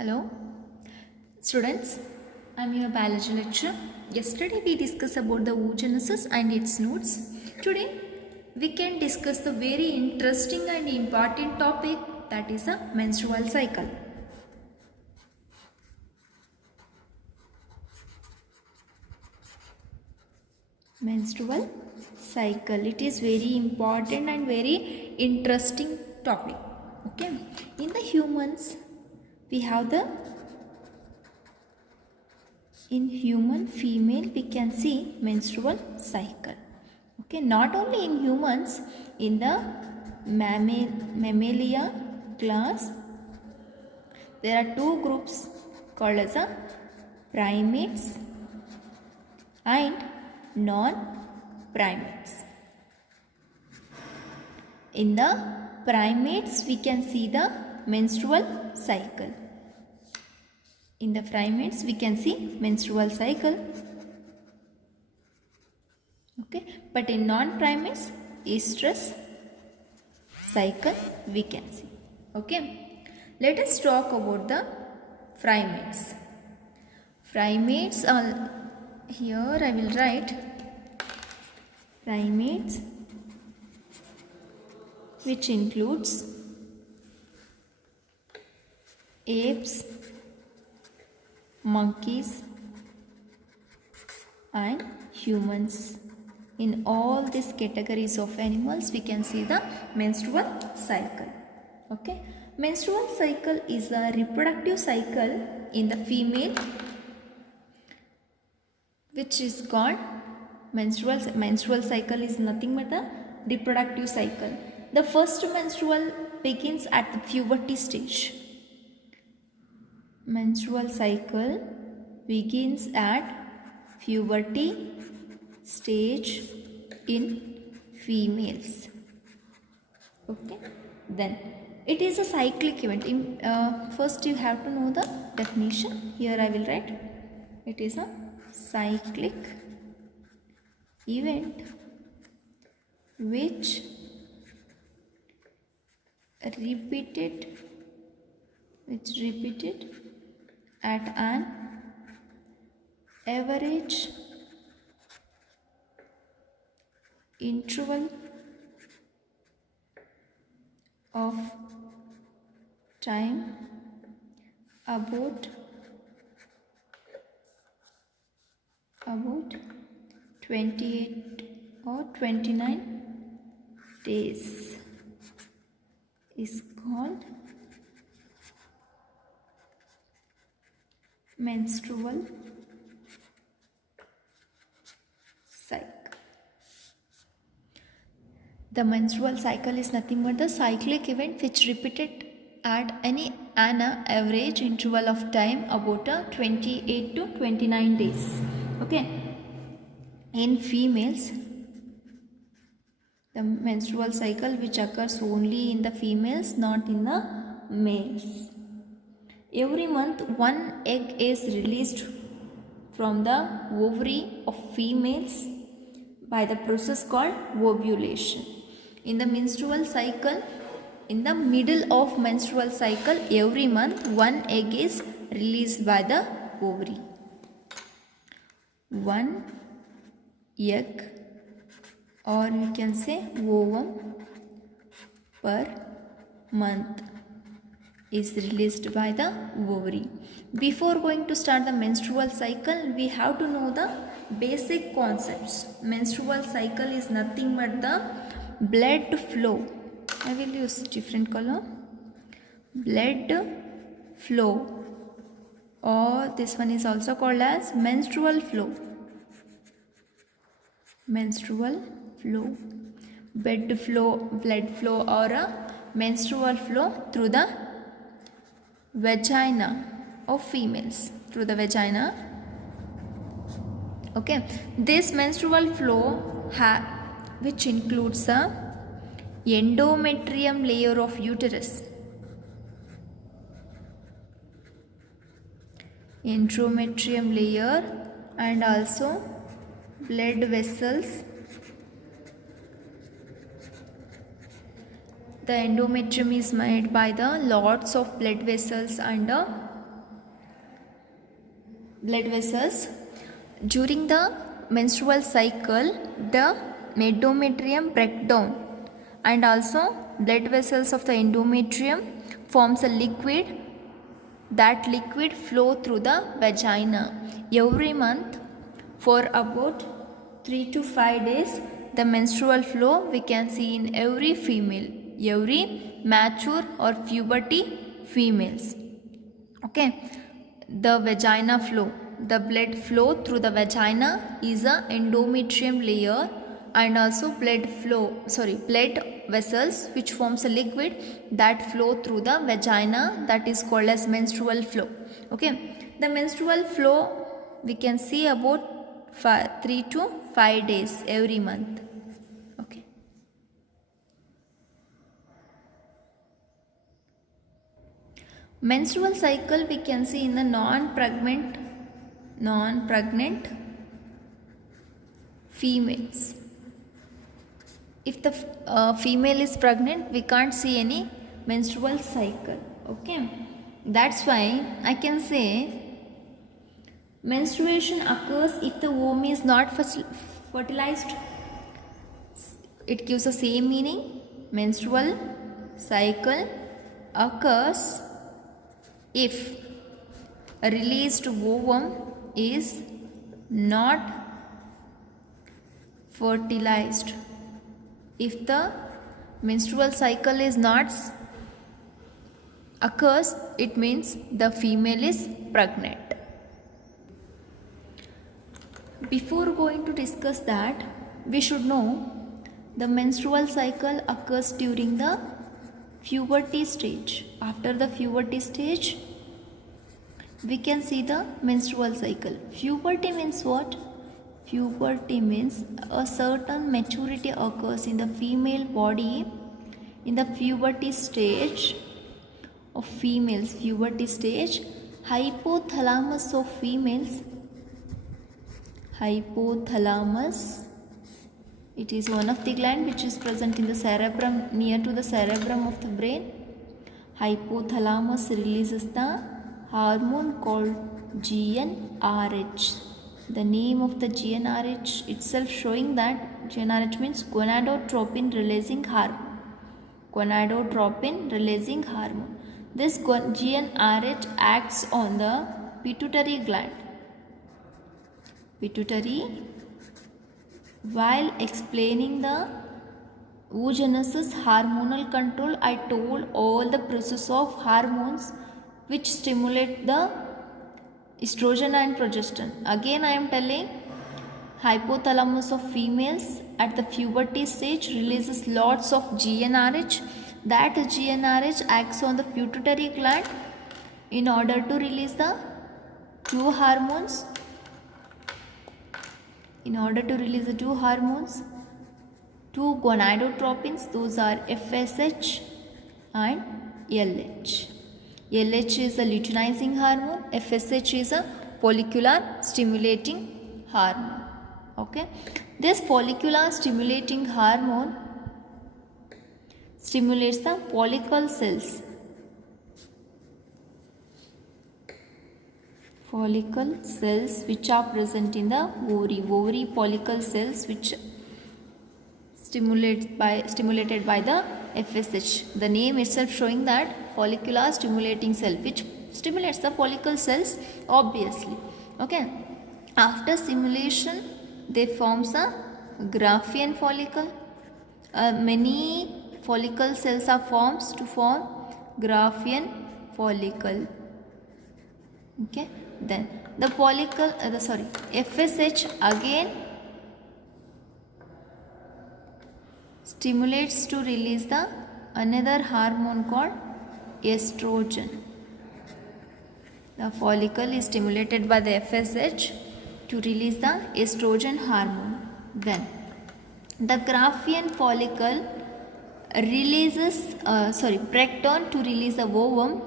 Hello, students. I'm your biology lecturer. Yesterday we discussed about the oogenesis and its nodes. Today we can discuss the very interesting and important topic, that is the menstrual cycle. Menstrual cycle. It is very important and very interesting topic. Okay. In the humans, we have the in human female we can see menstrual cycle. Okay, not only in humans, in the mammalia class there are two groups called as a primates and non-primates. In the primates we can see the menstrual cycle. In the primates we can see menstrual cycle. Okay, but in non-primates estrus cycle we can see. Okay, let us talk about the primates. Primates are here. I will write primates, which includes apes, monkeys and humans. In all these categories of animals we can see the menstrual cycle. Okay, menstrual cycle is a reproductive cycle in the female, which is called menstrual cycle is nothing but the reproductive cycle. The first menstrual begins at the puberty stage. Menstrual cycle begins at puberty stage in females. Okay, then it is a cyclic event. First you have to know the definition. Here I will write it is a cyclic event which repeated at an average interval of time about 28 or 29 days is called menstrual cycle. The menstrual cycle is nothing but the cyclic event which repeated at an average interval of time about 28 to 29 days. Okay, in females the menstrual cycle which occurs only in the females, not in the males. Every month one egg is released from the ovary of females by the process called ovulation. In the menstrual cycle, in the middle of menstrual cycle, every month one egg is released by the ovary. One egg, or you can say ovum, per month is released by the ovary. Before going to start the menstrual cycle, we have to know the basic concepts. Menstrual cycle is nothing but the blood flow. I will use different color. Blood flow, or this one is also called as menstrual flow. Menstrual flow, blood flow or a menstrual flow through the vagina of females, through the vagina. Okay, this menstrual flow which includes a endometrium layer of uterus, endometrium layer, and also blood vessels. The endometrium is made by the lots of blood vessels and blood vessels. During the menstrual cycle, the endometrium breaks down, and also blood vessels of the endometrium forms a liquid. That liquid flow through the vagina. Every month for about 3 to 5 days, the menstrual flow we can see in every female, every mature or puberty females. Okay, the vagina flow, the blood flow through the vagina is a endometrium layer, and also blood vessels which forms a liquid that flow through the vagina, that is called as menstrual flow. Okay, the menstrual flow we can see about 3 to 5 days every month. Okay, menstrual cycle we can see in the non-pregnant females. If the female is pregnant, we can't see any menstrual cycle. Okay, that's why I can say menstruation occurs if the womb is not fertilized. It gives the same meaning. Menstrual cycle occurs if a released ovum is not fertilized. If the menstrual cycle is not occurs, it means the female is pregnant. Before going to discuss that, we should know the menstrual cycle occurs during the puberty stage. After the puberty stage, we can see the menstrual cycle. Puberty means what? Puberty means a certain maturity occurs in the female body in the puberty stage of females. Puberty stage, hypothalamus of females. Hypothalamus, it is one of the gland which is present in the cerebrum, near to the cerebrum of the brain. Hypothalamus releases the hormone called GnRH. The name of the GnRH itself showing that GnRH means gonadotropin releasing hormone. Gonadotropin releasing hormone. This GnRH acts on the pituitary gland. Pituitary. While explaining the oogenesis hormonal control, I told all the process of hormones which stimulate the estrogen and progesterone. Again I am telling, hypothalamus of females at the puberty stage releases lots of GnRH. That GnRH acts on the pituitary gland in order to release the two hormones. In order to release the two hormones, two gonadotropins, those are FSH and LH. LH is a luteinizing hormone, FSH is a follicular stimulating hormone. Okay, this follicular stimulating hormone stimulates the follicle cells. Follicle cells which are present in the ovary follicle cells which stimulated by the FSH. The name itself showing that follicular stimulating cell which stimulates the follicle cells obviously. Okay, after stimulation they forms a Graafian follicle. Many follicle cells are formed to form Graafian follicle. Okay, then the follicle FSH again stimulates to release the another hormone called estrogen. The follicle is stimulated by the FSH to release the estrogen hormone. Then the Graafian follicle releases breaks down to release the ovum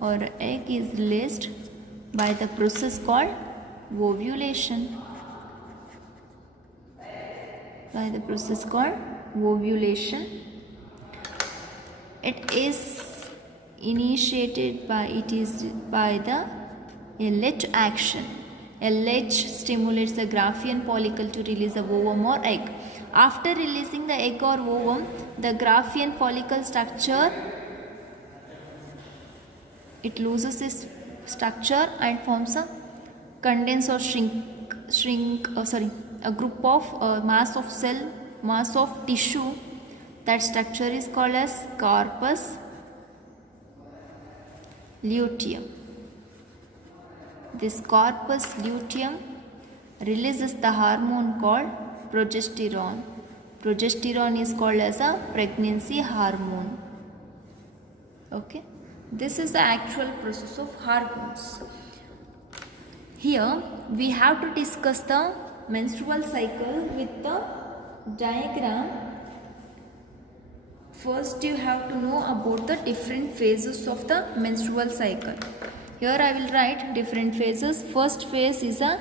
or egg is released by the process called ovulation. By the process called ovulation. It is initiated by the LH action. LH stimulates the Graafian follicle to release the ovum or egg. After releasing the egg or ovum, the Graafian follicle structure, it loses its structure and forms a condense or a group of mass of tissue. That structure is called as corpus luteum. This corpus luteum releases the hormone called progesterone. Progesterone is called as a pregnancy hormone. Okay, this is the actual process of hormones. Here we have to discuss the menstrual cycle with the diagram. First you have to know about the different phases of the menstrual cycle. Here I will write different phases. First phase is a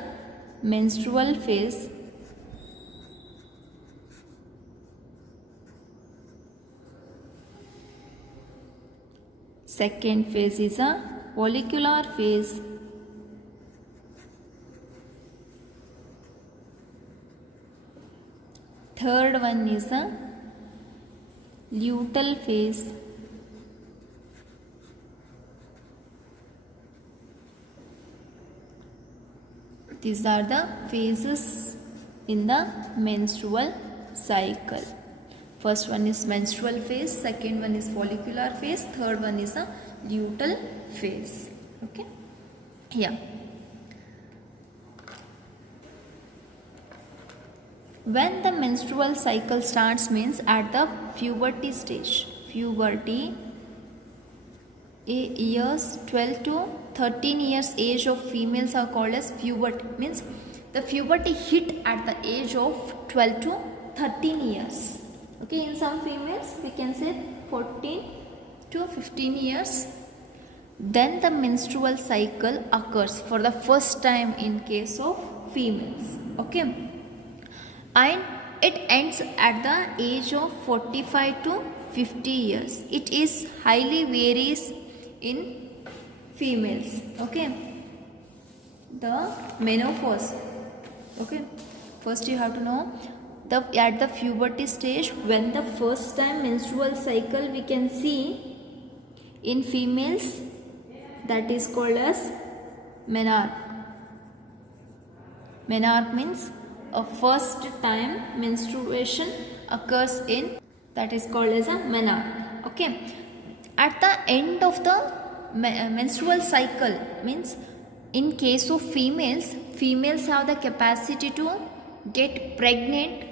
menstrual phase. Second phase is a follicular phase. Third one is a luteal phase. These are the phases in the menstrual cycle. First one is menstrual phase, second one is follicular phase, third one is a luteal phase. Okay, here. When the menstrual cycle starts means at the puberty stage. Puberty, years 12 to 13 years age of females are called as puberty. Means the puberty hit at the age of 12 to 13 years. Okay, in some females we can say 14 to 15 years. Then the menstrual cycle occurs for the first time in case of females. Okay. And it ends at the age of 45 to 50 years. It is highly varies in females. Okay, the menopause. Okay, first you have to know at the puberty stage, when the first time menstrual cycle we can see in females, that is called as menarche. Menarche means a first time menstruation occurs in, that is called as a menarche. Okay, at the end of the menstrual cycle means in case of females have the capacity to get pregnant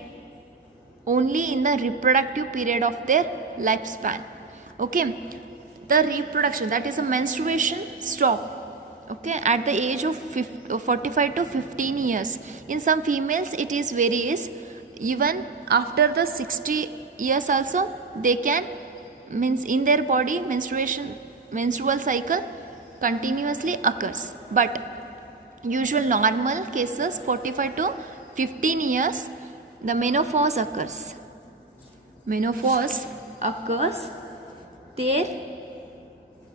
only in the reproductive period of their lifespan. Okay, the reproduction, that is a menstruation, stop. Okay, at the age of 45 to 15 years. In some females it is varies, even after the 60 years also they can, means in their body menstrual cycle continuously occurs. But usual normal cases 45 to 15 years the menopause occurs. Menopause occurs there,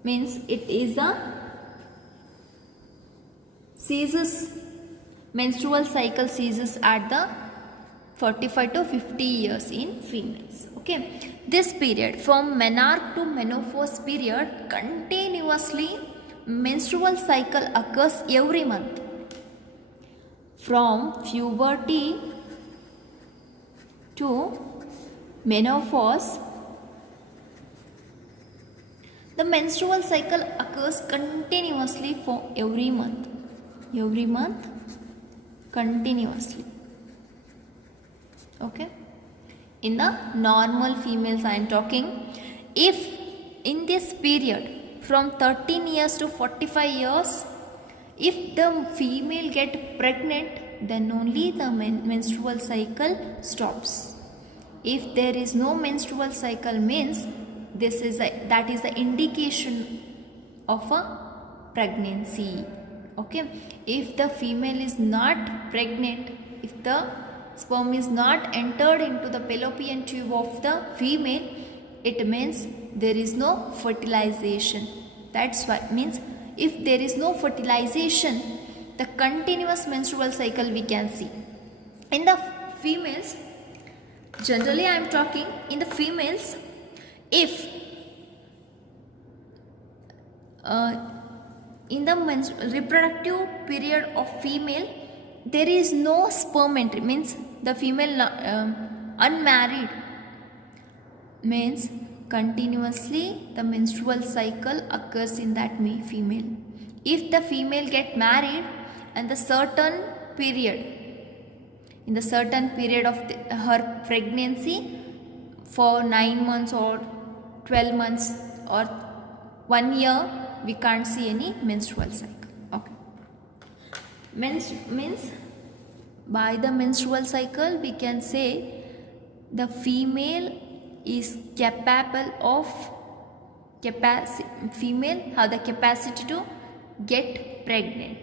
means it is a ceases, menstrual cycle ceases at the 45 to 50 years in females. Okay, this period from menarche to menopause period, continuously menstrual cycle occurs every month. From puberty to menopause, the menstrual cycle occurs continuously for every month. Every month continuously. Okay, in the normal females I am talking. If in this period from 13 years to 45 years, if the female get pregnant, then only the menstrual cycle stops. If there is no menstrual cycle means that is the indication of a pregnancy. Okay, if the female is not pregnant, if the sperm is not entered into the fallopian tube of the female, it means there is no fertilization. That's why, means if there is no fertilization, the continuous menstrual cycle we can see. In the females, generally I am talking in the females, if in the reproductive period of female there is no sperm entry, means the female unmarried, means continuously the menstrual cycle occurs in that female. If the female get married and the certain period, in the certain period of her pregnancy for 9 months or 12 months or 1 year, we can't see any menstrual cycle. Okay. Means by the menstrual cycle we can say the female is capable of female have the capacity to get pregnant.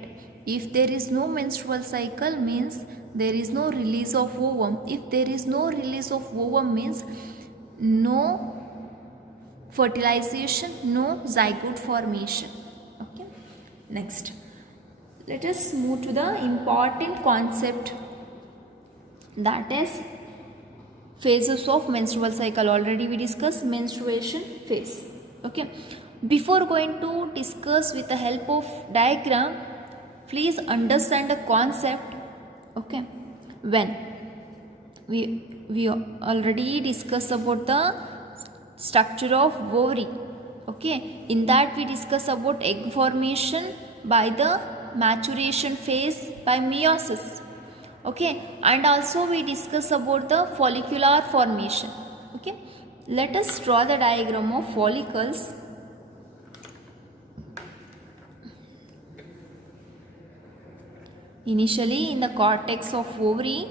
If there is no menstrual cycle, means there is no release of ovum. If there is no release of ovum, means no fertilization, no zygote formation. Okay. Next, let us move to the important concept, that is phases of menstrual cycle. Already we discussed menstruation phase. Okay. Before going to discuss with the help of diagram, please understand the concept. Okay. When we already discussed about the structure of ovary. Okay. In that we discuss about egg formation by the maturation phase by meiosis. Okay. And also we discuss about the follicular formation. Okay. Let us draw the diagram of follicles. Initially in the cortex of ovary,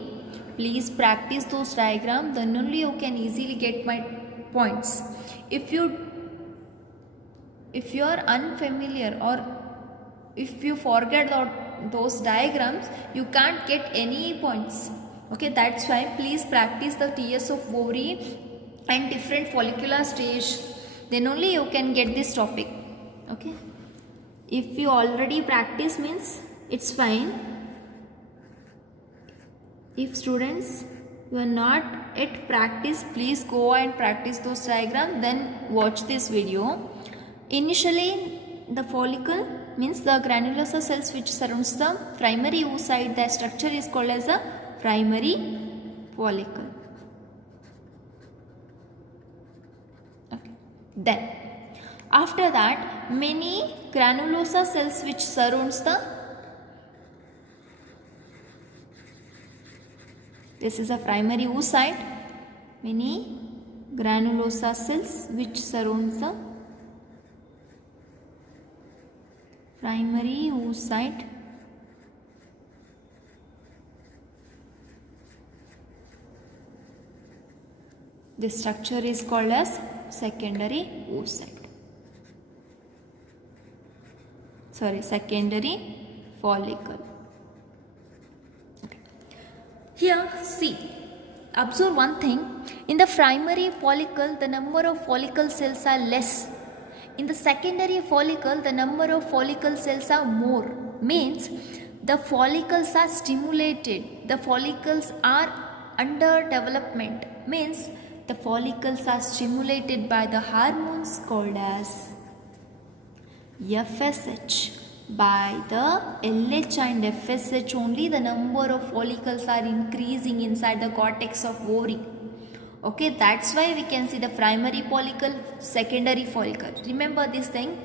please practice those diagrams, then only you can easily get my points. If you are unfamiliar or if you forget those diagrams, you can't get any points. Okay, that's why please practice the TS of ovary and different follicular stage, then only you can get this topic. Okay, if you already practice, means it's fine. If students you are not at practice, please go and practice those diagrams, then watch this video. Initially the follicle means the granulosa cells which surrounds the primary oocyte, their structure is called as a primary follicle. Okay. Then after that, many granulosa cells which surrounds this is a primary oocyte, many granulosa cells which surrounds the primary oocyte. This structure is called as secondary oocyte. Secondary follicle. Here, see, observe one thing. In the primary follicle, the number of follicle cells are less. In the secondary follicle, the number of follicle cells are more. Means the follicles are stimulated. The follicles are under development. Means the follicles are stimulated by the hormones called as FSH. By the LH and FSH only the number of follicles are increasing inside the cortex of ovary. Okay, that's why we can see the primary follicle, secondary follicle. Remember this thing.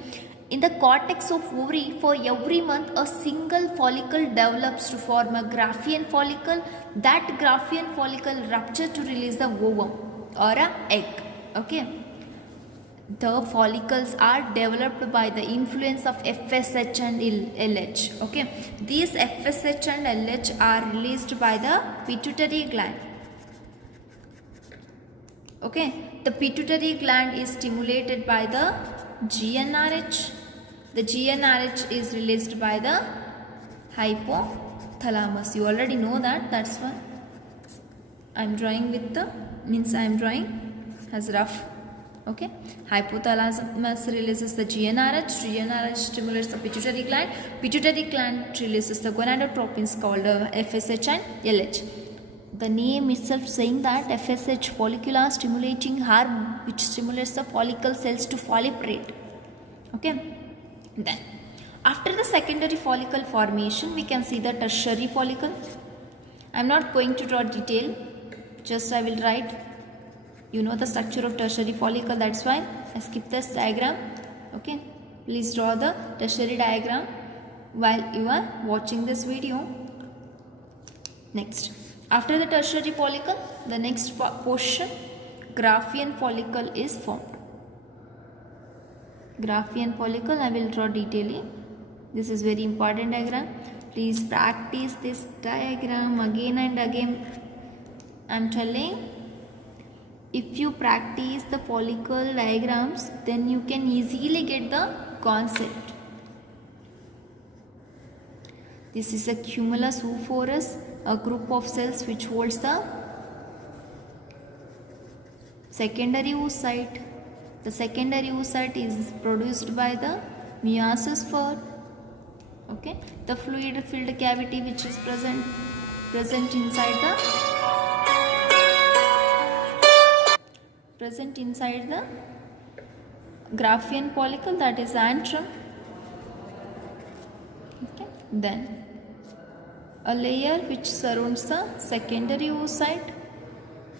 In the cortex of ovary, for every month a single follicle develops to form a Graafian follicle. That Graafian follicle ruptures to release the ovum or a egg. Okay. The follicles are developed by the influence of FSH and LH. Okay, these FSH and LH are released by the pituitary gland. Okay, the pituitary gland is stimulated by the GnRH. The GnRH is released by the hypothalamus. You already know that. That's why I am drawing with the I am drawing as rough. Okay, hypothalamus releases the GnRH. GnRH stimulates the pituitary gland. Pituitary gland releases the gonadotropins called FSH and LH. The name itself saying that FSH, follicular stimulating hormone, which stimulates the follicle cells to proliferate. Okay, then after the secondary follicle formation, we can see the tertiary follicle. I am not going to draw detail, just I will write. You know the structure of tertiary follicle, that's why I skip this diagram. Okay, please draw the tertiary diagram while you are watching this video. Next, after the tertiary follicle, the next portion, Graafian follicle is formed. Graafian follicle, I will draw detailing. This is very important diagram. Please practice this diagram again and again. I am telling, if you practice the follicle diagrams, then you can easily get the concept. This is a cumulus oophorus, a group of cells which holds the secondary oocyte. The secondary oocyte is produced by the meiosis fur. Okay, the fluid filled cavity which is present inside the Graafian follicle, that is antrum. Okay, then a layer which surrounds the secondary oocyte,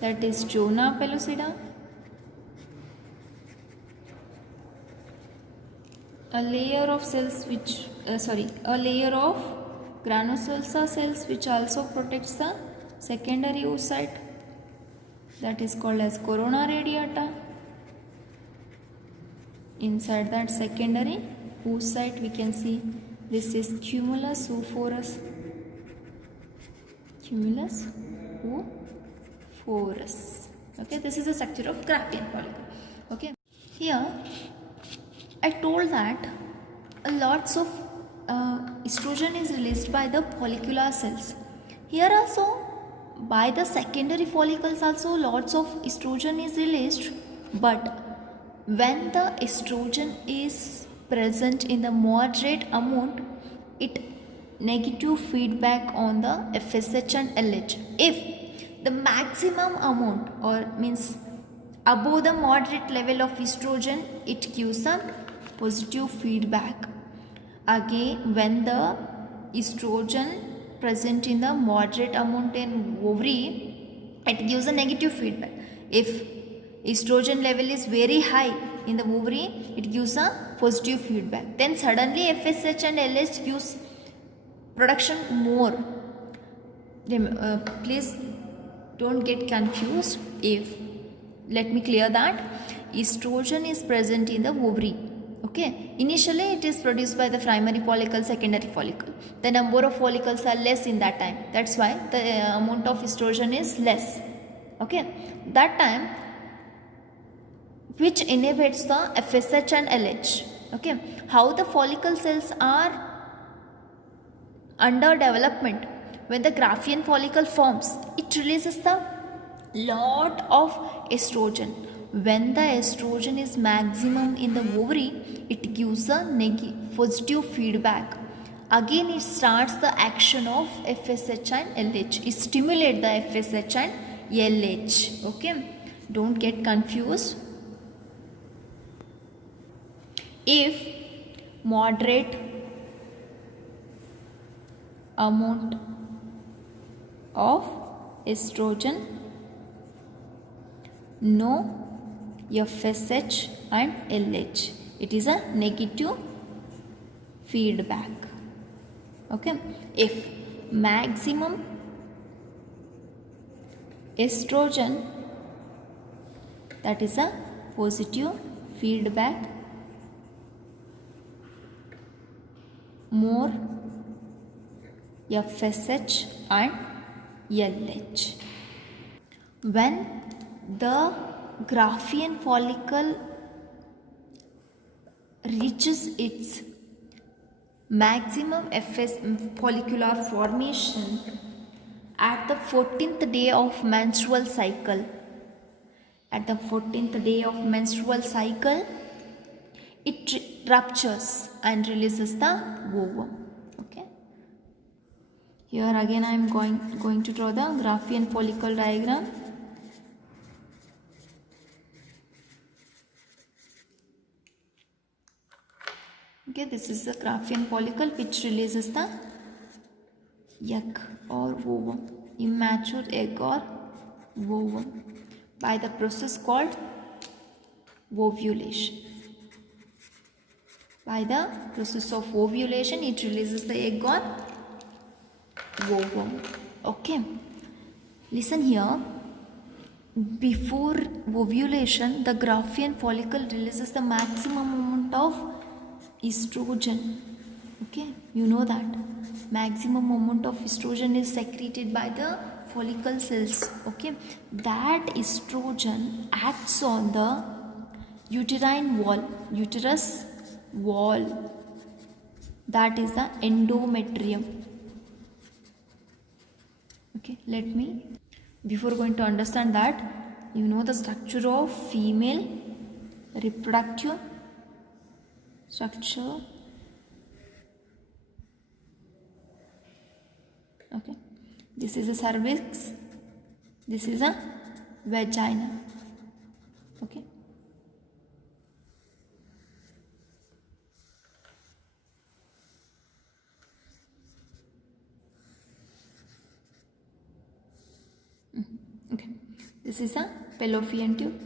that is zona pellucida. A layer of cells which a layer of granulosa cells which also protects the secondary oocyte, that is called as corona radiata. Inside that secondary oocyte, we can see this is cumulus oophorus. Cumulus oophorus. Okay, this is the structure of Graafian follicle. Okay, here I told that lots of estrogen is released by the follicular cells. Here also, by the secondary follicles also lots of estrogen is released, but when the estrogen is present in the moderate amount, it negative feedback on the FSH and LH. If the maximum amount, or means above the moderate level of estrogen, it gives a positive feedback. Again, when the estrogen present in the moderate amount in ovary, it gives a negative feedback. If estrogen level is very high in the ovary, it gives a positive feedback. Then suddenly FSH and LH gives production more. Please don't get confused. Let me clear that estrogen is present in the ovary. Okay, initially it is produced by the primary follicle, secondary follicle. The number of follicles are less in that time. That's why the amount of estrogen is less. Okay, that time which inhibits the FSH and LH. Okay, how the follicle cells are under development. When the Graafian follicle forms, it releases the lot of estrogen. When the estrogen is maximum in the ovary, it gives a positive feedback. Again, it starts the action of FSH and LH. It stimulates the FSH and LH. Okay, don't get confused. If moderate amount of estrogen, no FSH and LH, it is a negative feedback. Okay, if maximum estrogen, that is a positive feedback. More FSH and LH. When the Graafian follicle reaches its maximum follicular formation at the 14th day of menstrual cycle, At the 14th day of menstrual cycle, it ruptures and releases the ovum. Okay. Here again I am going to draw the Graafian follicle diagram. Okay, this is the Graafian follicle which releases the egg or ovum, immature egg or ovum, by the process called ovulation. By the process of ovulation, it releases the egg or ovum. Okay, listen here. Before ovulation, the Graafian follicle releases the maximum amount of estrogen. Okay, you know that maximum amount of estrogen is secreted by the follicle cells. Okay, that estrogen acts on the uterine wall, uterus wall, that is the endometrium. Okay, before going to understand that, you know the structure of female reproductive structure. Okay, this is a cervix, this is a vagina. Okay, okay, this is a fallopian tube.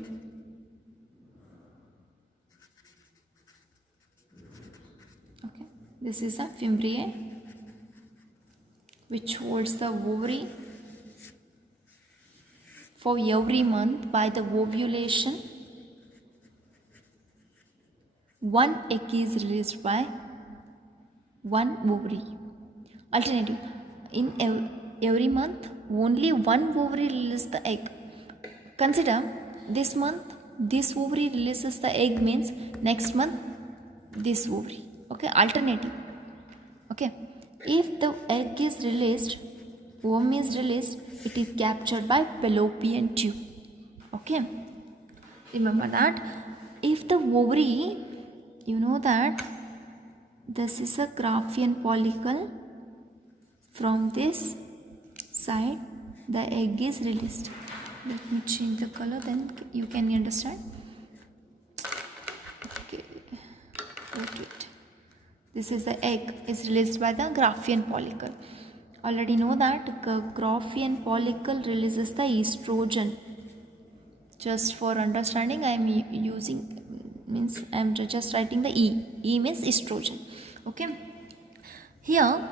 Okay, this is a fimbriae which holds the ovary. For every month, by the ovulation, one egg is released by one ovary. Alternative, in every month, only one ovary releases the egg. Consider this month, this ovary releases the egg, means next month, this ovary. Okay, alternative. Okay, if the egg is released, ovum is released, it is captured by fallopian tube. Okay, remember that. If the ovary, you know that this is a Graafian follicle, from this side the egg is released. Let me change the color, then you can understand. Okay, wait. This is the egg is released by the Graafian follicle. Already know that Graafian follicle releases the estrogen. Just for understanding, I am just writing the E. E means estrogen. Okay. Here,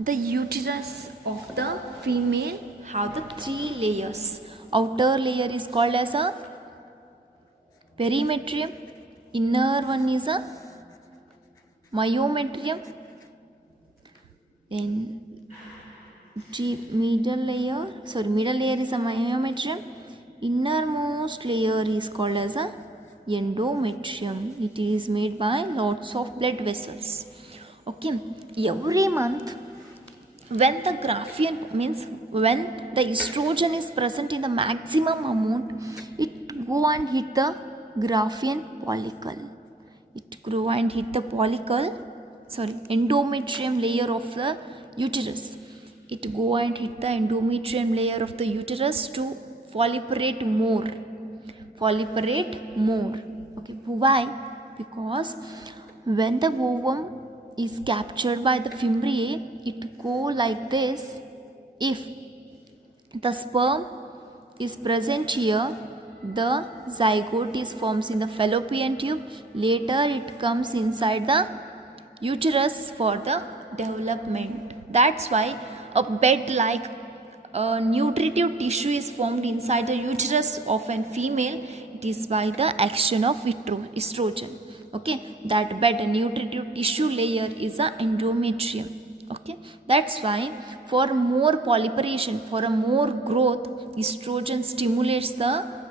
the uterus of the female have the 3 layers. Outer layer is called as a perimetrium. Inner one is a myometrium. Then middle layer is a myometrium. Innermost layer is called as a endometrium. It is made by lots of blood vessels. Okay, every month when the Graafian, means when the estrogen is present in the maximum amount, it go and hit the Graafian follicle. It grow and hit the endometrium layer of the uterus. It go and hit the endometrium layer of the uterus to proliferate more. Okay, why? Because when the ovum is captured by the fimbriae, it go like this. If the sperm is present here, the zygote is forms in the fallopian tube. Later it comes inside the uterus for the development. That's why a bed like nutritive tissue is formed inside the uterus of a female. It is by the action of estrogen. Okay, that bed nutritive tissue layer is a endometrium. Okay, that's why for more proliferation, for a more growth, estrogen stimulates the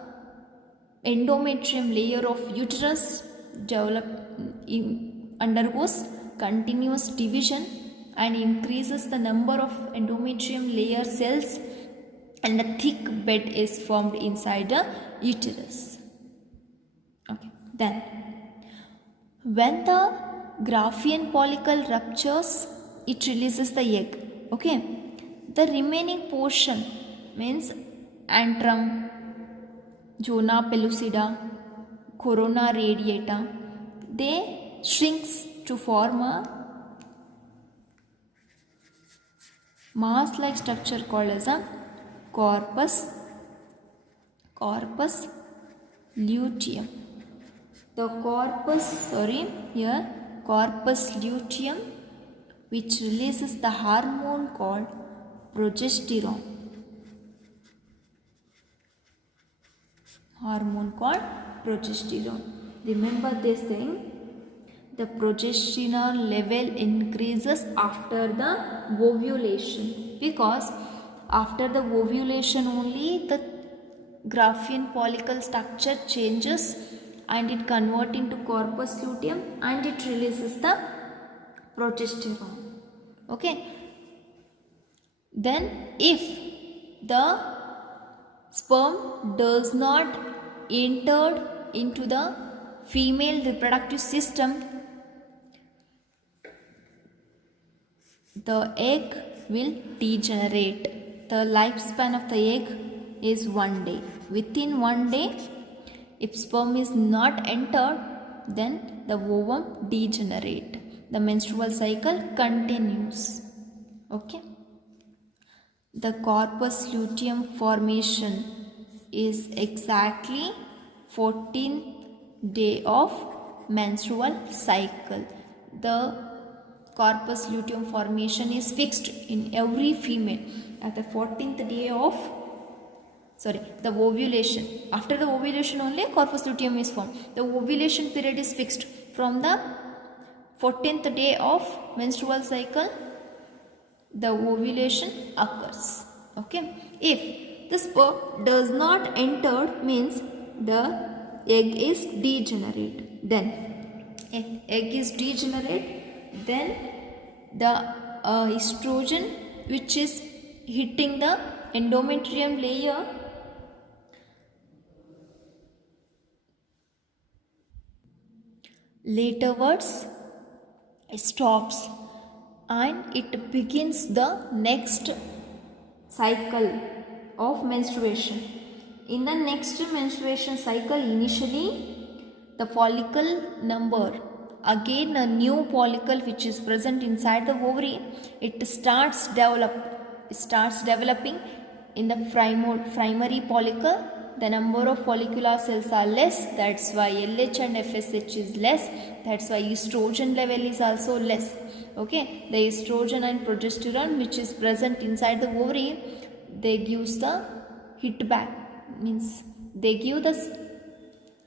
endometrium layer of uterus, undergoes continuous division and increases the number of endometrium layer cells, and a thick bed is formed inside the uterus. Okay, then when the Graafian follicle ruptures, it releases the egg. Okay, the remaining portion means antrum, zona pellucida, corona radiata, they shrinks to form a mass-like structure called as a corpus luteum. The corpus luteum, which releases the hormone called progesterone. Remember this thing, the progesterone level increases after the ovulation, because after the ovulation only the Graafian follicle structure changes and it converts into corpus luteum and it releases the progesterone. Okay, then if the sperm does not enter into the female reproductive system, the egg will degenerate. The lifespan of the egg is 1 day. Within 1 day, if sperm is not entered, then the ovum degenerate. The menstrual cycle continues. Okay. The corpus luteum formation is exactly 14th day of menstrual cycle. The corpus luteum formation is fixed in every female at the 14th day of the ovulation. After the ovulation only corpus luteum is formed. The ovulation period is fixed from the 14th day of menstrual cycle. The ovulation occurs. Okay, if the sperm does not enter, means the egg is degenerate. Then if egg is degenerate, then the estrogen which is hitting the endometrium layer laterwards stops and it begins the next cycle of menstruation. In the next menstruation cycle, initially the follicle number, again a new follicle which is present inside the ovary, it starts developing in the primary follicle. The number of follicular cells are less, that's why LH and FSH is less, that's why estrogen level is also less. Okay, the estrogen and progesterone which is present inside the ovary, they gives the hit back, means they give the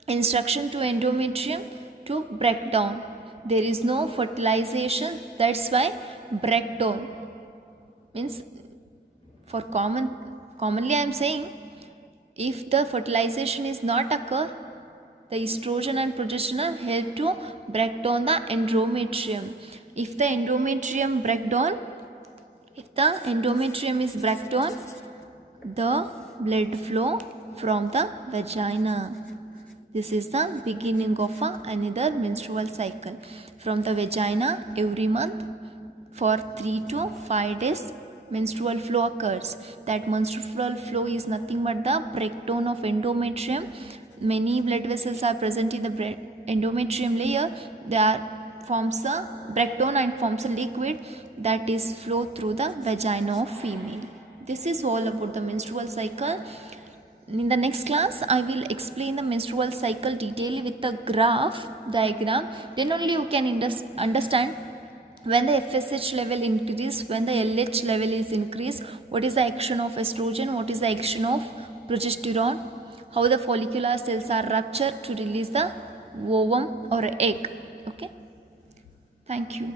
instruction to endometrium to break down. There is no fertilization, that's why breakdown means, for commonly I am saying, if the fertilization is not occur, the estrogen and progesterone help to break down the endometrium. If the endometrium is break down, the blood flow from the vagina. This is the beginning of another menstrual cycle. From the vagina, every month for 3 to 5 days menstrual flow occurs. That menstrual flow is nothing but the breakdown of endometrium. Many blood vessels are present in the endometrium layer. There forms a breakdown and forms a liquid that is flow through the vagina of female. This is all about the menstrual cycle. In the next class, I will explain the menstrual cycle detailedly with the graph diagram. Then only you can understand when the FSH level increase, when the LH level is increased, what is the action of estrogen, what is the action of progesterone, how the follicular cells are ruptured to release the ovum or egg. Okay, thank you.